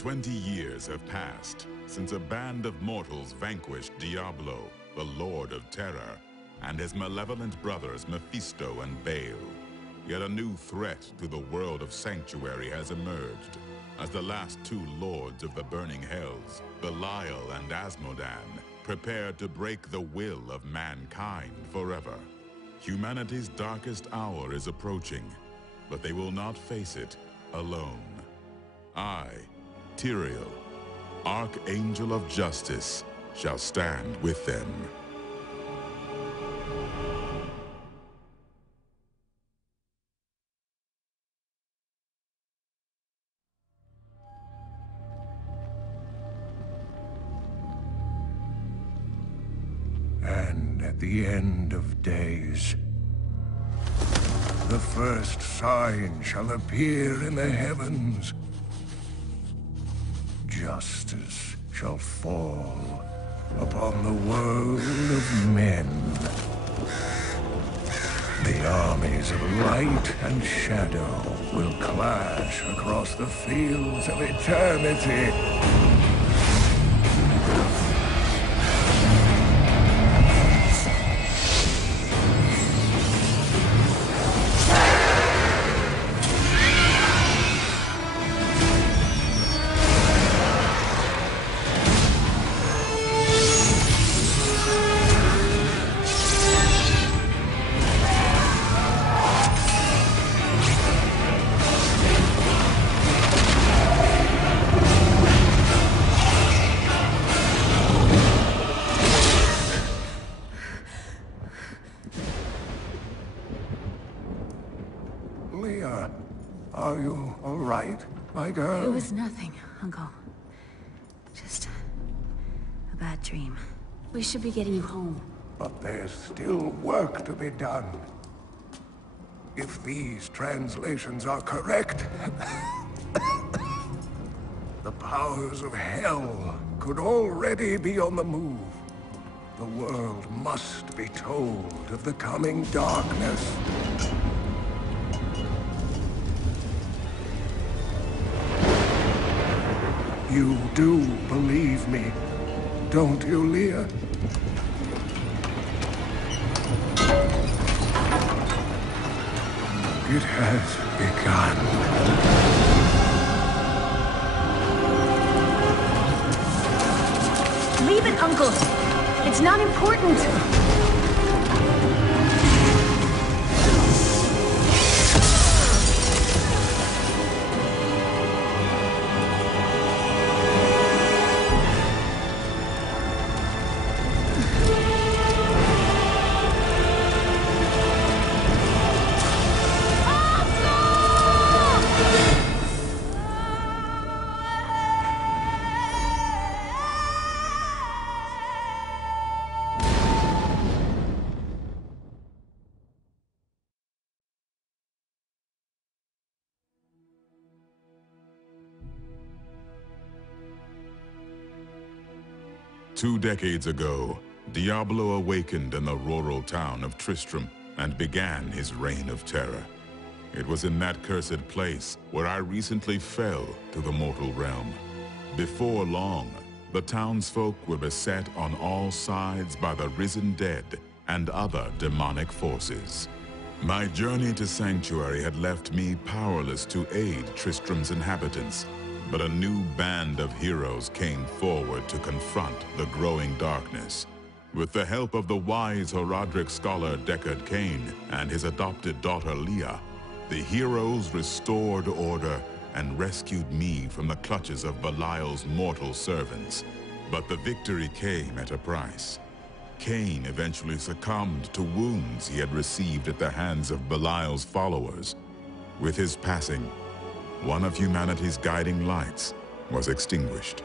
20 years have passed since a band of mortals vanquished Diablo, the Lord of Terror, and his malevolent brothers Mephisto and Baal. Yet a new threat to the world of Sanctuary has emerged, as the last two lords of the Burning Hells, Belial and Asmodan, prepare to break the will of mankind forever. Humanity's darkest hour is approaching, but they will not face it alone. I, Tyrael, Archangel of Justice, shall stand with them. And at the end of days, the first sign shall appear in the heavens. Justice shall fall upon the world of men. The armies of light and shadow will clash across the fields of eternity. Leah, are you all right, my girl? It was nothing, Uncle. Just a bad dream. We should be getting you home. But there's still work to be done. If these translations are correct, the powers of hell could already be on the move. The world must be told of the coming darkness. You do believe me, don't you, Leah? It has begun. Leave it, Uncle! It's not important! Two decades ago, Diablo awakened in the rural town of Tristram and began his reign of terror. It was in that cursed place where I recently fell to the mortal realm. Before long, the townsfolk were beset on all sides by the risen dead and other demonic forces. My journey to Sanctuary had left me powerless to aid Tristram's inhabitants, but a new band of heroes came forward to confront the growing darkness. With the help of the wise Horadric scholar Deckard Cain and his adopted daughter Leah, the heroes restored order and rescued me from the clutches of Belial's mortal servants. But the victory came at a price. Cain eventually succumbed to wounds he had received at the hands of Belial's followers. With his passing, one of humanity's guiding lights was extinguished.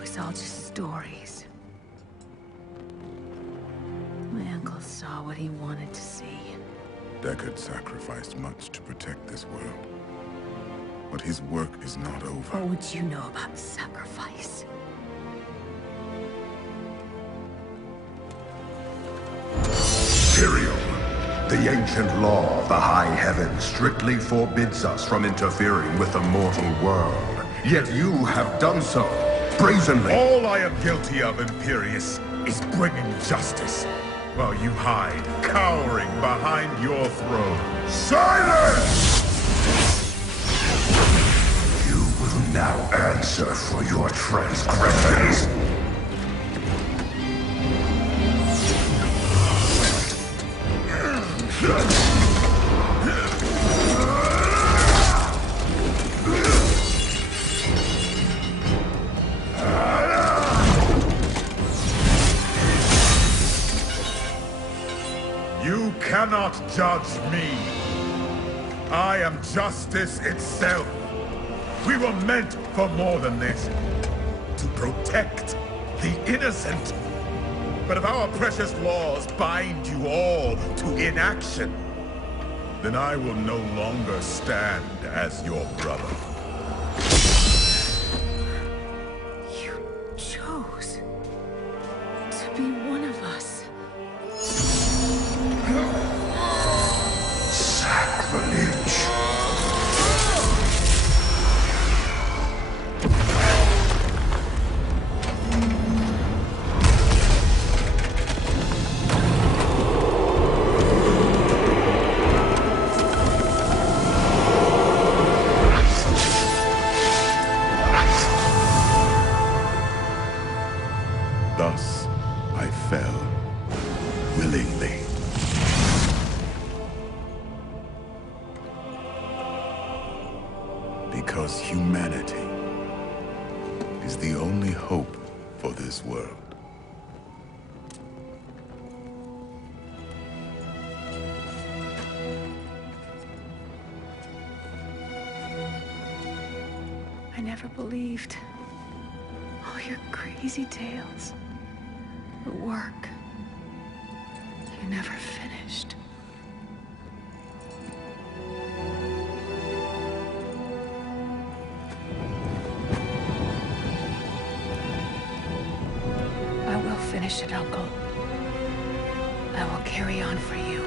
It's all just stories. what he wanted to see. Deckard sacrificed much to protect this world. But his work is not over. What would you know about sacrifice? Tyrael, the ancient law of the high heavens strictly forbids us from interfering with the mortal world. Yet you have done so, brazenly. All I am guilty of, Imperius, is bringing justice, while you hide, cowering behind your throne. Silence! You will now answer for your transgressions. You cannot judge me. I am justice itself. We were meant for more than this. To protect the innocent. But if our precious laws bind you all to inaction, then I will no longer stand as your brother. You chose to be one of us. Sacrilege. Thus, I fell willingly. Because humanity is the only hope for this world. I never believed all your crazy tales. The work you never finished. I will finish it, Uncle. I will carry on for you.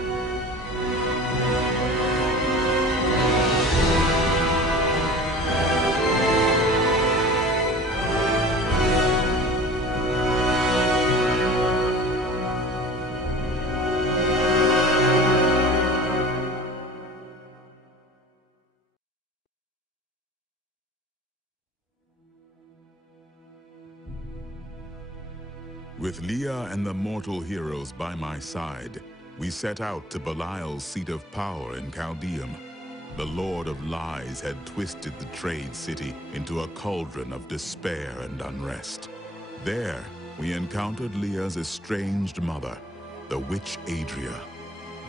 With Leah and the mortal heroes by my side, we set out to Belial's seat of power in Caldeum. The Lord of Lies had twisted the trade city into a cauldron of despair and unrest. There, we encountered Leah's estranged mother, the witch Adria.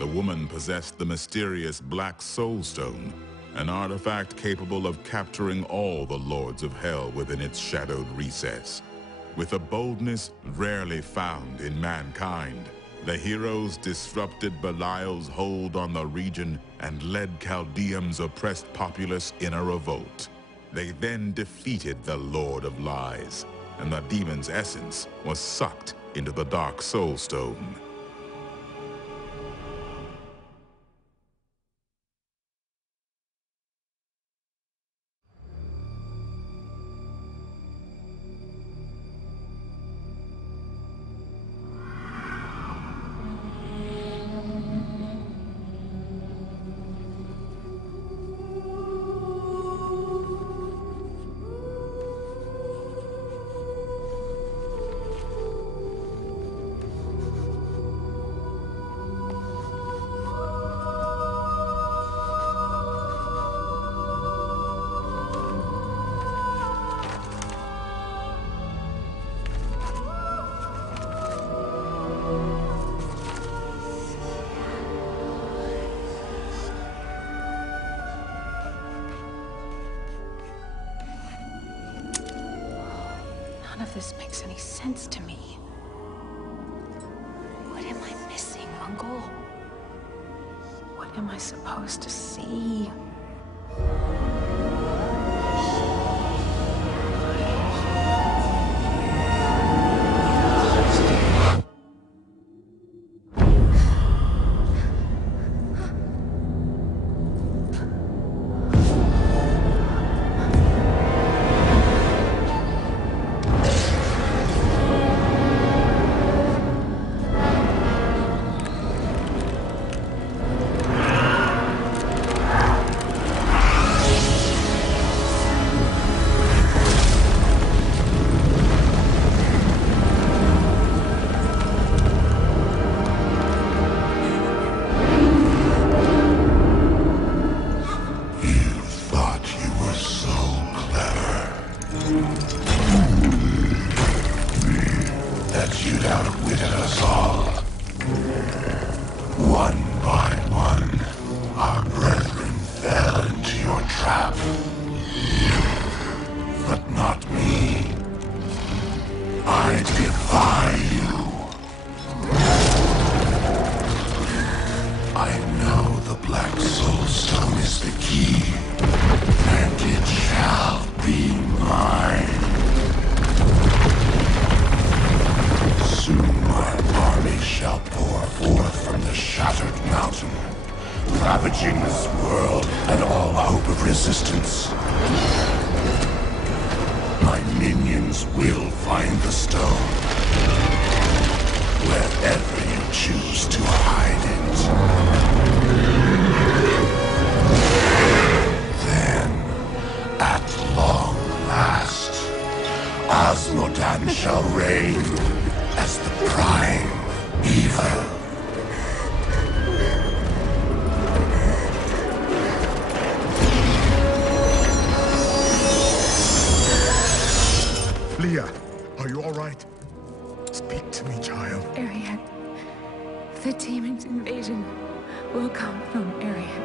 The woman possessed the mysterious Black Soul Stone, an artifact capable of capturing all the Lords of Hell within its shadowed recess. With a boldness rarely found in mankind, the heroes disrupted Belial's hold on the region and led Caldeum's oppressed populace in a revolt. They then defeated the Lord of Lies, and the demon's essence was sucked into the Dark Soul Stone. None of this makes any sense to me. What am I missing, Uncle? am I supposed to see? Ravaging this world and all hope of resistance. My minions will find the stone, wherever you choose to hide it. Then, at long last, Azmodan shall reign as the prime evil. Leah, are you all right? Speak to me, child. Ariad. The demon's invasion will come from Ariad.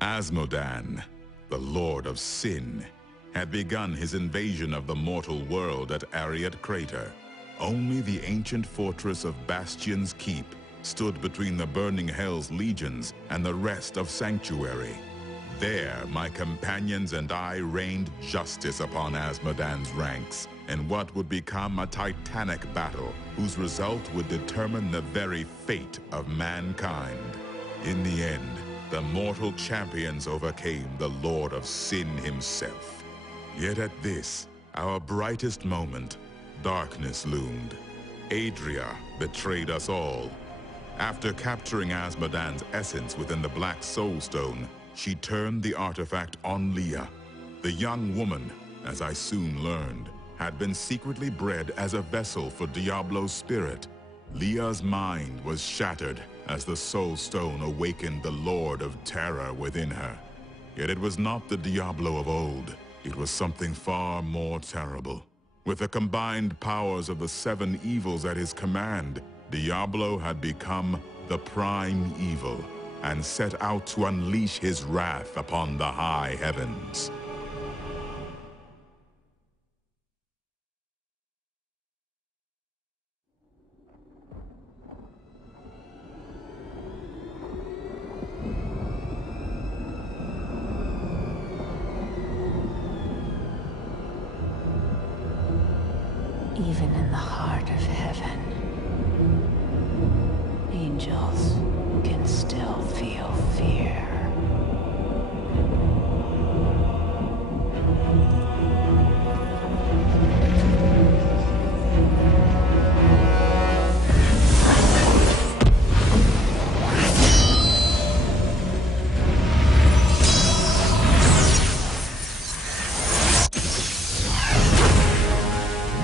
Azmodan, the Lord of Sin, had begun his invasion of the mortal world at Ariad Crater. Only the ancient fortress of Bastion's Keep stood between the burning Hell's legions and the rest of Sanctuary. There, my companions and I rained justice upon Azmodan's ranks in what would become a titanic battle whose result would determine the very fate of mankind. In the end, the mortal champions overcame the Lord of Sin himself. Yet at this, our brightest moment, darkness loomed. Adria betrayed us all. After capturing Azmodan's essence within the Black Soul Stone, she turned the artifact on Leah. The young woman, as I soon learned, had been secretly bred as a vessel for Diablo's spirit. Leah's mind was shattered as the Soul Stone awakened the Lord of Terror within her. Yet it was not the Diablo of old. It was something far more terrible. With the combined powers of the 7 evils at his command, Diablo had become the prime evil and set out to unleash his wrath upon the high heavens. Even in the heart of heaven, angels can still feel fear.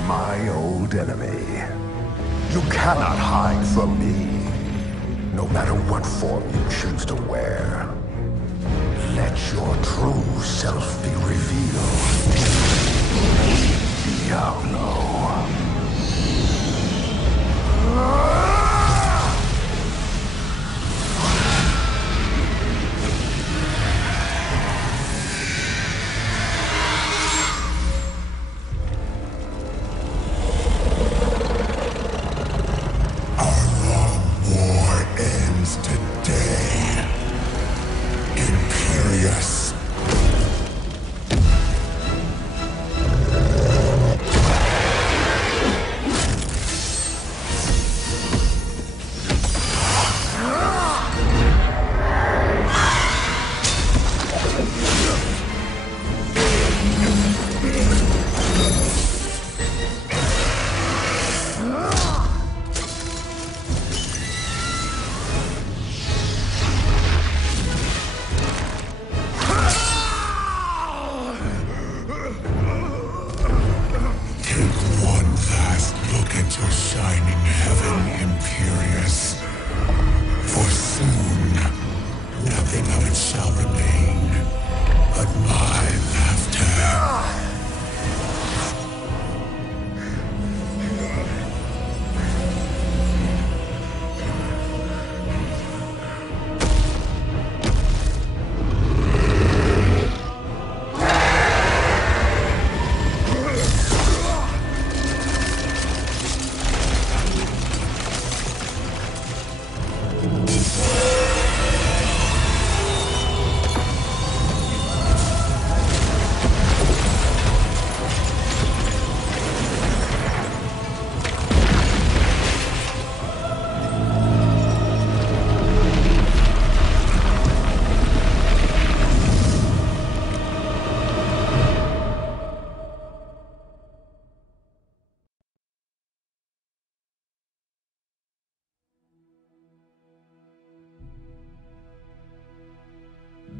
My old enemy. You cannot hide from me, no matter what form you choose to wear. Let your true self be revealed. Diablo.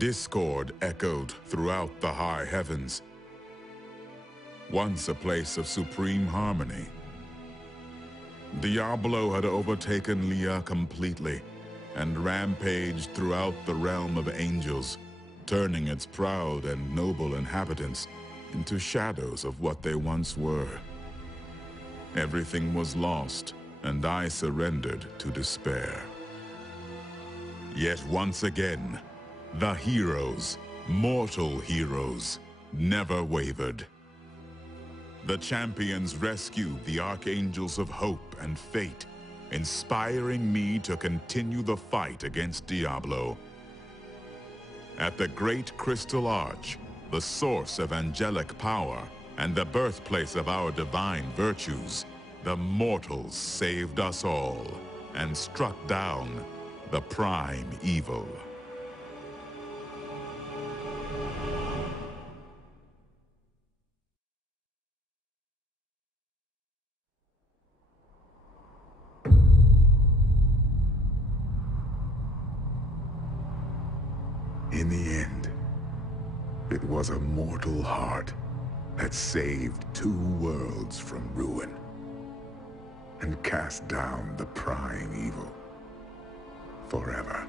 Discord echoed throughout the high heavens. Once a place of supreme harmony. Diablo had overtaken Leah completely and rampaged throughout the realm of angels, turning its proud and noble inhabitants into shadows of what they once were. Everything was lost, and I surrendered to despair. Yet once again, the heroes, mortal heroes, never wavered. The champions rescued the archangels of hope and fate, inspiring me to continue the fight against Diablo. At the Great Crystal Arch, the source of angelic power and the birthplace of our divine virtues, the mortals saved us all and struck down the prime evil. In the end, it was a mortal heart that saved 2 worlds from ruin and cast down the prime evil forever.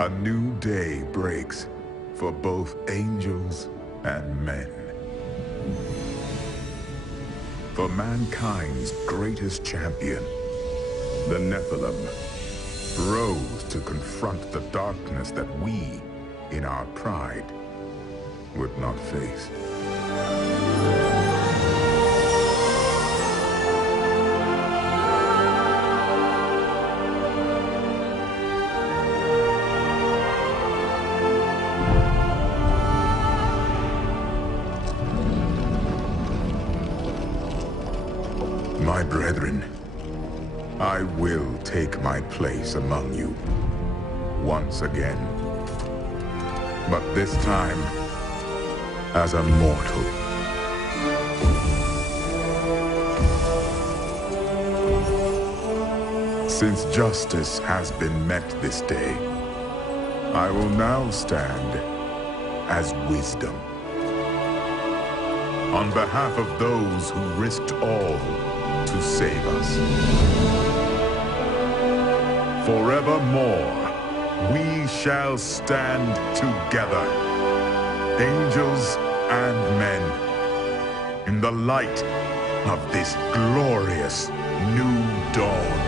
A new day breaks for both angels and men. For mankind's greatest champion, the Nephilim, rose to confront the darkness that we, in our pride, would not face. My brethren, I will take my place among you once again. But this time, as a mortal. Since justice has been met this day, I will now stand as wisdom. On behalf of those who risked all to save us. Forevermore, we shall stand together, angels and men, in the light of this glorious new dawn.